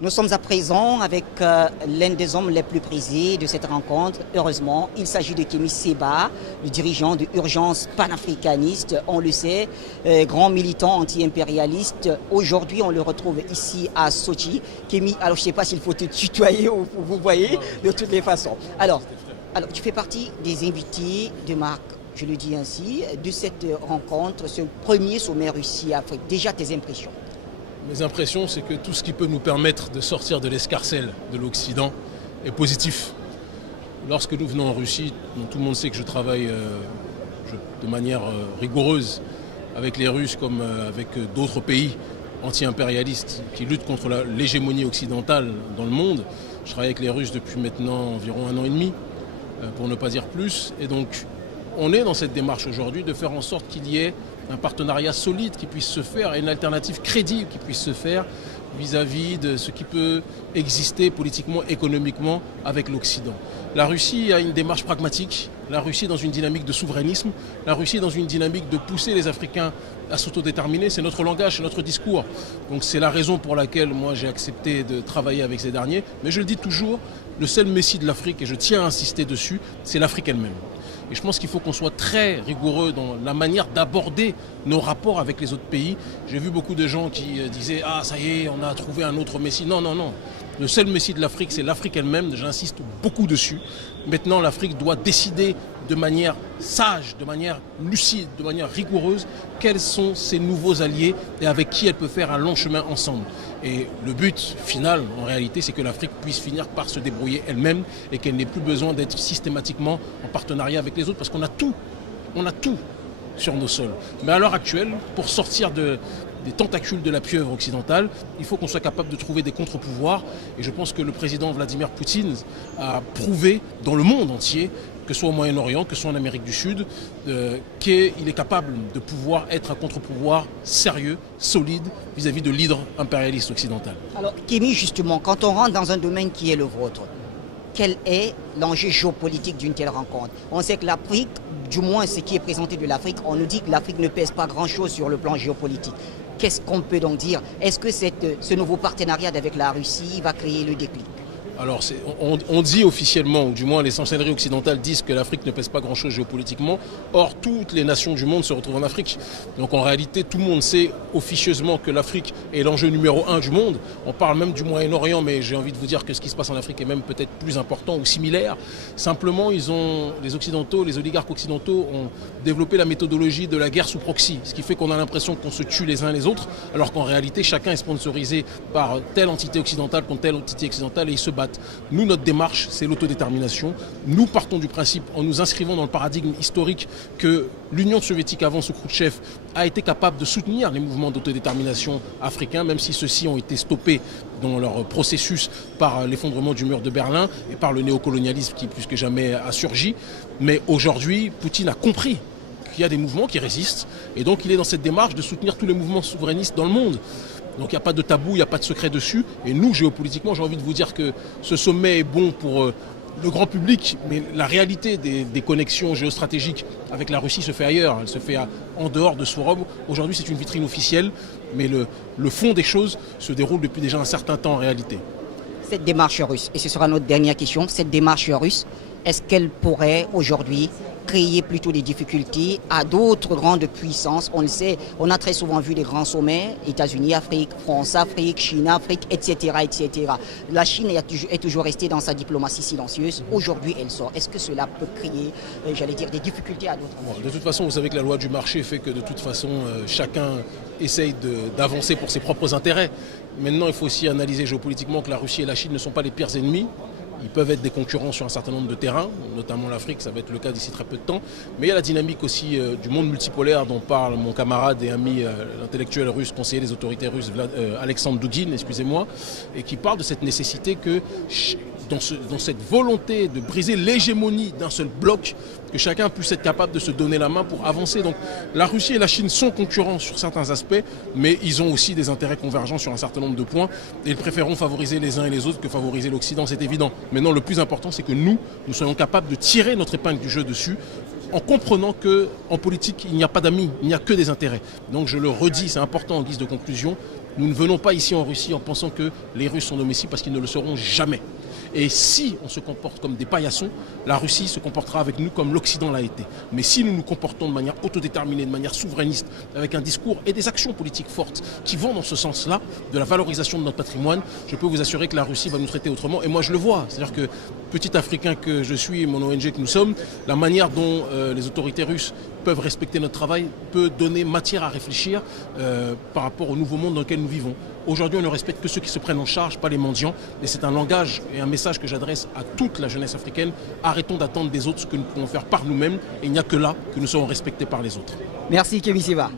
Nous sommes à présent avec l'un des hommes les plus prisés de cette rencontre. Heureusement, il s'agit de Kémi Séba, le dirigeant de Urgence panafricaniste. On le sait, grand militant anti-impérialiste. Aujourd'hui, on le retrouve ici à Sochi. Kémi, alors je ne sais pas s'il faut te tutoyer ou vous voyez, de toutes les façons. Alors, tu fais partie des invités de marque, je le dis ainsi, de cette rencontre, ce premier sommet Russie-Afrique. Déjà, tes impressions? Mes impressions, c'est que tout ce qui peut nous permettre de sortir de l'escarcelle de l'Occident est positif. Lorsque nous venons en Russie, tout le monde sait que je travaille de manière rigoureuse avec les Russes comme avec d'autres pays anti-impérialistes qui luttent contre l'hégémonie occidentale dans le monde. Je travaille avec les Russes depuis maintenant environ 1 an et demi, pour ne pas dire plus. Et donc, on est dans cette démarche aujourd'hui de faire en sorte qu'il y ait un partenariat solide qui puisse se faire et une alternative crédible qui puisse se faire vis-à-vis de ce qui peut exister politiquement, économiquement avec l'Occident. La Russie a une démarche pragmatique, la Russie est dans une dynamique de souverainisme, la Russie est dans une dynamique de pousser les Africains à s'autodéterminer, c'est notre langage, c'est notre discours. Donc c'est la raison pour laquelle moi j'ai accepté de travailler avec ces derniers. Mais je le dis toujours, le seul messie de l'Afrique, et je tiens à insister dessus, c'est l'Afrique elle-même. Et je pense qu'il faut qu'on soit très rigoureux dans la manière d'aborder nos rapports avec les autres pays. J'ai vu beaucoup de gens qui disaient « Ah, ça y est, on a trouvé un autre messie ». Non, non, non. Le seul messie de l'Afrique, c'est l'Afrique elle-même. J'insiste beaucoup dessus. Maintenant, l'Afrique doit décider de manière sage, de manière lucide, de manière rigoureuse, quels sont ses nouveaux alliés et avec qui elle peut faire un long chemin ensemble. Et le but final, en réalité, c'est que l'Afrique puisse finir par se débrouiller elle-même et qu'elle n'ait plus besoin d'être systématiquement en partenariat avec les autres, parce qu'on a tout sur nos sols. Mais à l'heure actuelle, pour sortir des tentacules de la pieuvre occidentale, il faut qu'on soit capable de trouver des contre-pouvoirs. Et je pense que le président Vladimir Poutine a prouvé dans le monde entier, que ce soit au Moyen-Orient, que ce soit en Amérique du Sud, qu'il est capable de pouvoir être un contre-pouvoir sérieux, solide, vis-à-vis de l'hydre impérialiste occidental. Alors, Kémi, justement, quand on rentre dans un domaine qui est le vôtre, quel est l'enjeu géopolitique d'une telle rencontre? On sait que l'Afrique, du moins ce qui est présenté de l'Afrique, on nous dit que l'Afrique ne pèse pas grand-chose sur le plan géopolitique. Qu'est-ce qu'on peut donc dire? Est-ce que ce nouveau partenariat avec la Russie va créer le déclic? Alors, on dit officiellement, ou du moins les chancelleries occidentales disent que l'Afrique ne pèse pas grand-chose géopolitiquement. Or, toutes les nations du monde se retrouvent en Afrique. Donc en réalité, tout le monde sait officieusement que l'Afrique est l'enjeu numéro 1 du monde. On parle même du Moyen-Orient, mais j'ai envie de vous dire que ce qui se passe en Afrique est même peut-être plus important ou similaire. Simplement, les Occidentaux, les oligarques occidentaux ont développé la méthodologie de la guerre sous proxy, ce qui fait qu'on a l'impression qu'on se tue les uns les autres, alors qu'en réalité, chacun est sponsorisé par telle entité occidentale contre telle entité occidentale et ils se battent. Nous, notre démarche, c'est l'autodétermination. Nous partons du principe, en nous inscrivant dans le paradigme historique, que l'Union soviétique, avant sous Khrouchtchev, a été capable de soutenir les mouvements d'autodétermination africains, même si ceux-ci ont été stoppés dans leur processus par l'effondrement du mur de Berlin et par le néocolonialisme qui, plus que jamais, a surgi. Mais aujourd'hui, Poutine a compris qu'il y a des mouvements qui résistent, et donc il est dans cette démarche de soutenir tous les mouvements souverainistes dans le monde. Donc il n'y a pas de tabou, il n'y a pas de secret dessus. Et nous, géopolitiquement, j'ai envie de vous dire que ce sommet est bon pour le grand public, mais la réalité des connexions géostratégiques avec la Russie se fait ailleurs. Elle se fait en dehors de ce forum. Aujourd'hui, c'est une vitrine officielle, mais le fond des choses se déroule depuis déjà un certain temps en réalité. Cette démarche russe, et ce sera notre dernière question, cette démarche russe, est-ce qu'elle pourrait aujourd'hui créer plutôt des difficultés à d'autres grandes puissances? On le sait, on a très souvent vu des grands sommets, États-Unis-Afrique, France-Afrique, Chine-Afrique, etc., etc. La Chine est toujours restée dans sa diplomatie silencieuse. Aujourd'hui, elle sort. Est-ce que cela peut créer, j'allais dire, des difficultés à d'autres? De toute façon, vous savez que la loi du marché fait que de toute façon, chacun essaye d'avancer pour ses propres intérêts. Maintenant, il faut aussi analyser géopolitiquement que la Russie et la Chine ne sont pas les pires ennemis. Ils peuvent être des concurrents sur un certain nombre de terrains, notamment l'Afrique, ça va être le cas d'ici très peu de temps. Mais il y a la dynamique aussi du monde multipolaire dont parle mon camarade et ami, l'intellectuel russe, conseiller des autorités russes, Alexandre Dugin, excusez-moi, et qui parle de cette nécessité que, dans cette volonté de briser l'hégémonie d'un seul bloc, que chacun puisse être capable de se donner la main pour avancer. Donc la Russie et la Chine sont concurrents sur certains aspects, mais ils ont aussi des intérêts convergents sur un certain nombre de points, et ils préféreront favoriser les uns et les autres que favoriser l'Occident, c'est évident. Maintenant, le plus important, c'est que nous soyons capables de tirer notre épingle du jeu dessus, en comprenant qu'en politique, il n'y a pas d'amis, il n'y a que des intérêts. Donc je le redis, c'est important en guise de conclusion, Nous ne venons pas ici en Russie en pensant que les Russes sont nos messies parce qu'ils ne le seront jamais. Et si on se comporte comme des paillassons, la Russie se comportera avec nous comme l'Occident l'a été. Mais si nous nous comportons de manière autodéterminée, de manière souverainiste, avec un discours et des actions politiques fortes qui vont dans ce sens-là, de la valorisation de notre patrimoine, je peux vous assurer que la Russie va nous traiter autrement. Et moi je le vois, c'est-à-dire que petit Africain que je suis et mon ONG que nous sommes, la manière dont les autorités russes peuvent respecter notre travail peut donner matière à réfléchir par rapport au nouveau monde dans lequel nous vivons. Aujourd'hui, on ne respecte que ceux qui se prennent en charge, pas les mendiants. Et c'est un langage et un message que j'adresse à toute la jeunesse africaine. Arrêtons d'attendre des autres ce que nous pouvons faire par nous-mêmes. Et il n'y a que là que nous serons respectés par les autres. Merci Kémy Séba.